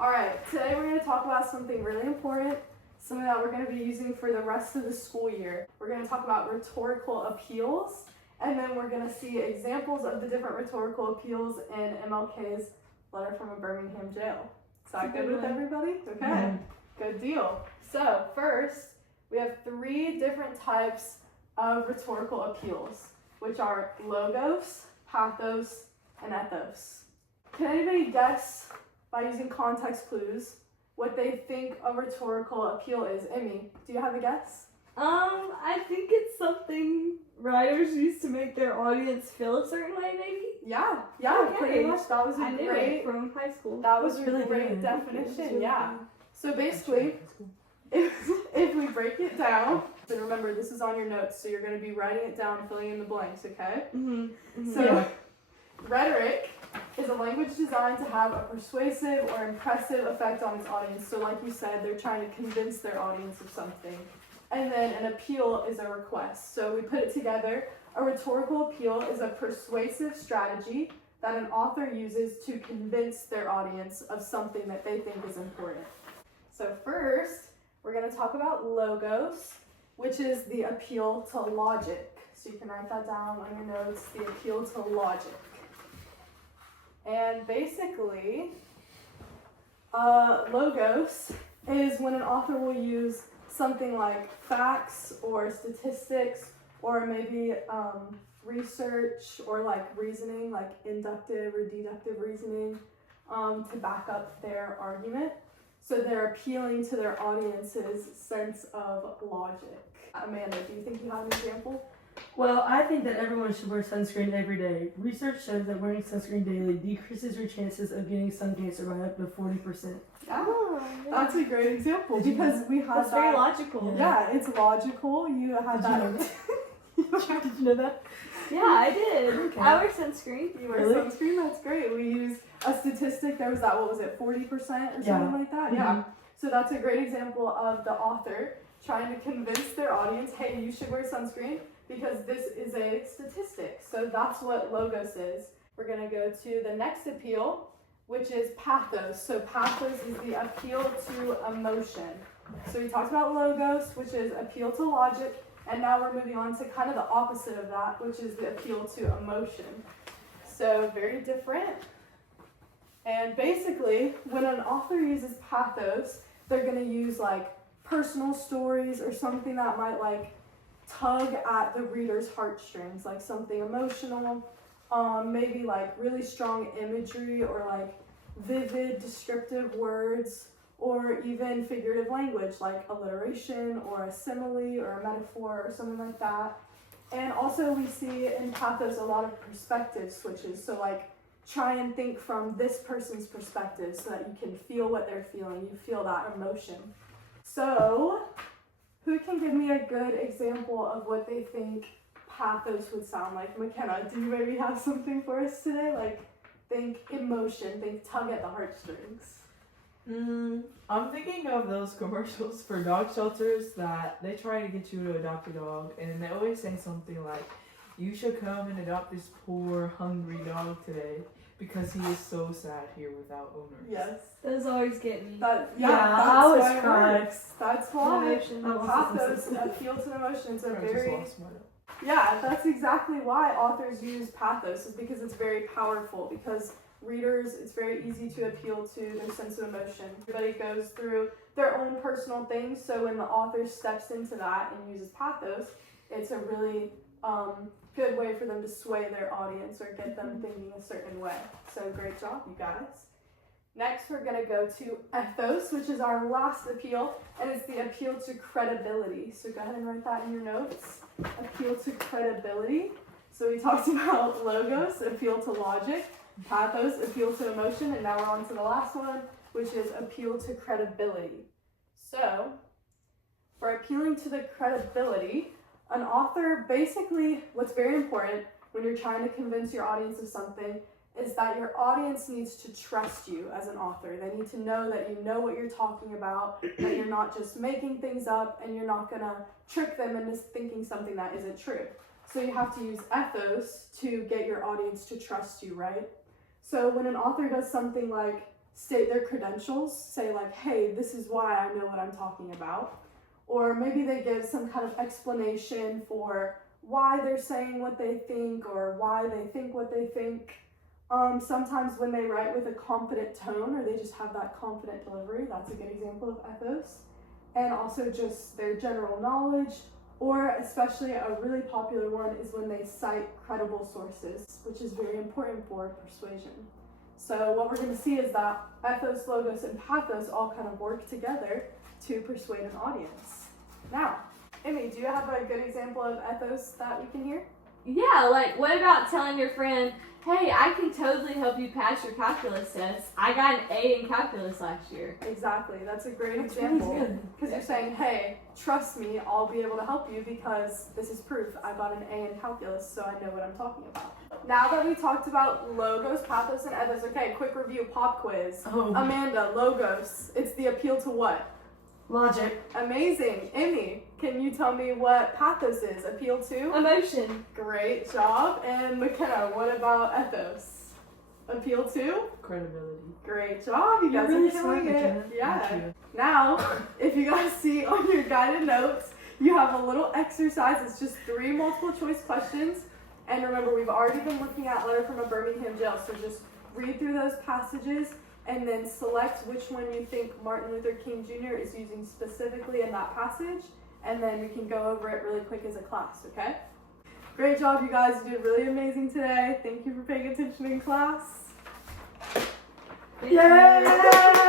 All right, today we're going to talk about something really important, something that we're going to be using for the rest of the school year. We're going to talk about rhetorical appeals, and then we're going to see examples of the different rhetorical appeals in MLK's letter from a Birmingham jail. Is that good with everybody? Okay, good deal. So first, we have 3 different types of rhetorical appeals, which are logos, pathos, and ethos. Can anybody guess, by using context clues, what they think a rhetorical appeal is? Emmy, do you have a guess? I think it's something writers use to make their audience feel a certain way, maybe? Yeah, Okay. pretty much. That was I a knew great, it from high school. that was a really great good. definition, Really yeah. good. So basically, if we break it down, and remember this is on your notes, so you're going to be writing it down, filling in the blanks, okay? So, rhetoric is a language designed to have a persuasive or impressive effect on its audience. So like you said, they're trying to convince their audience of something. And then an appeal is a request. So we put it together. A rhetorical appeal is a persuasive strategy that an author uses to convince their audience of something that they think is important. So first, we're going to talk about logos, which is the appeal to logic. So you can write that down on your notes, the appeal to logic. And basically, logos is when an author will use something like facts or statistics or maybe research or like reasoning, like inductive or deductive reasoning to back up their argument. So they're appealing to their audience's sense of logic. Amanda, do you think you have an example? Well, I think that everyone should wear sunscreen every day. Research shows that wearing sunscreen daily decreases your chances of getting sun cancer by up to 40%. Oh, That's a great example because we have that's that. very logical. Yeah, it's logical. You have Did that. Did you know that? Yeah, I did. Okay. I wear sunscreen. You wear Really? sunscreen. That's great. We use a statistic. There was that. What was it? 40% or something like that. Yeah. So that's a great example of the author trying to convince their audience, hey, you should wear sunscreen because this is a statistic. So that's what logos is. We're going to go to the next appeal, which is pathos. So pathos is the appeal to emotion. So we talked about logos, which is appeal to logic, and now we're moving on to kind of the opposite of that, which is the appeal to emotion. So very different. And basically, when an author uses pathos, they're going to use like personal stories or something that might like tug at the reader's heartstrings, like something emotional, maybe like really strong imagery or like vivid descriptive words, or even figurative language like alliteration or a simile or a metaphor or something like that. And also we see in pathos a lot of perspective switches, so like try and think from this person's perspective so that you can feel what they're feeling, you feel that emotion. So who can give me a good example of what they think pathos would sound like? McKenna, do you maybe have something for us today? Like, think emotion, think tug at the heartstrings. I'm thinking of those commercials for dog shelters that they try to get you to adopt a dog, and they always say something like, you should come and adopt this poor, hungry dog today because he is so sad here without owners. Yes. Those always get me. That's I always why it cry. works. That's why Emotion. pathos appeal to emotions are I just very... lost my note. Yeah, that's exactly why authors use pathos, is because it's very powerful, because readers, it's very easy to appeal to their sense of emotion. Everybody goes through their own personal things, so when the author steps into that and uses pathos, it's a really good way for them to sway their audience or get them thinking a certain way. So great job, you guys. Next, we're going to go to ethos, which is our last appeal, and it's the appeal to credibility. So go ahead and write that in your notes. Appeal to credibility. So we talked about logos, appeal to logic, pathos, appeal to emotion, and now we're on to the last one, which is appeal to credibility. So, for appealing to the credibility, an author, basically, what's very important when you're trying to convince your audience of something is that your audience needs to trust you as an author. They need to know that you know what you're talking about, that you're not just making things up, and you're not gonna trick them into thinking something that isn't true. So you have to use ethos to get your audience to trust you, right? So when an author does something like state their credentials, say like, hey, this is why I know what I'm talking about. Or maybe they give some kind of explanation for why they're saying what they think or why they think what they think. Sometimes when they write with a confident tone or they just have that confident delivery, that's a good example of ethos. And also just their general knowledge, or especially a really popular one is when they cite credible sources, which is very important for persuasion. So what we're going to see is that ethos, logos, and pathos all kind of work together to persuade an audience. Now, Emmy, do you have a good example of ethos that we can hear? Yeah, like what about telling your friend, hey, I can totally help you pass your calculus test. I got an A in calculus last year. Exactly, that's a great That's example. really good. Because you're saying, hey, trust me, I'll be able to help you because this is proof. I got an A in calculus, so I know what I'm talking about. Now that we talked about logos, pathos, and ethos, okay, quick review, pop quiz. Oh, Amanda, logos, it's the appeal to what? logic. Amazing. Emmy, can you tell me what pathos is? Appeal to? Emotion. Great job. And McKenna, what about ethos? Appeal to? Credibility. Great job. You You're guys really are smart, killing it. McKenna. Yeah. Thank you. Now, if you guys see on your guided notes, you have a little exercise. It's just 3 multiple choice questions. And remember, we've already been looking at Letter from a Birmingham Jail, so just read through those passages and then select which one you think Martin Luther King Jr. is using specifically in that passage, and then we can go over it really quick as a class, okay? Great job, you guys. You did really amazing today. Thank you for paying attention in class. Thank you. Yay!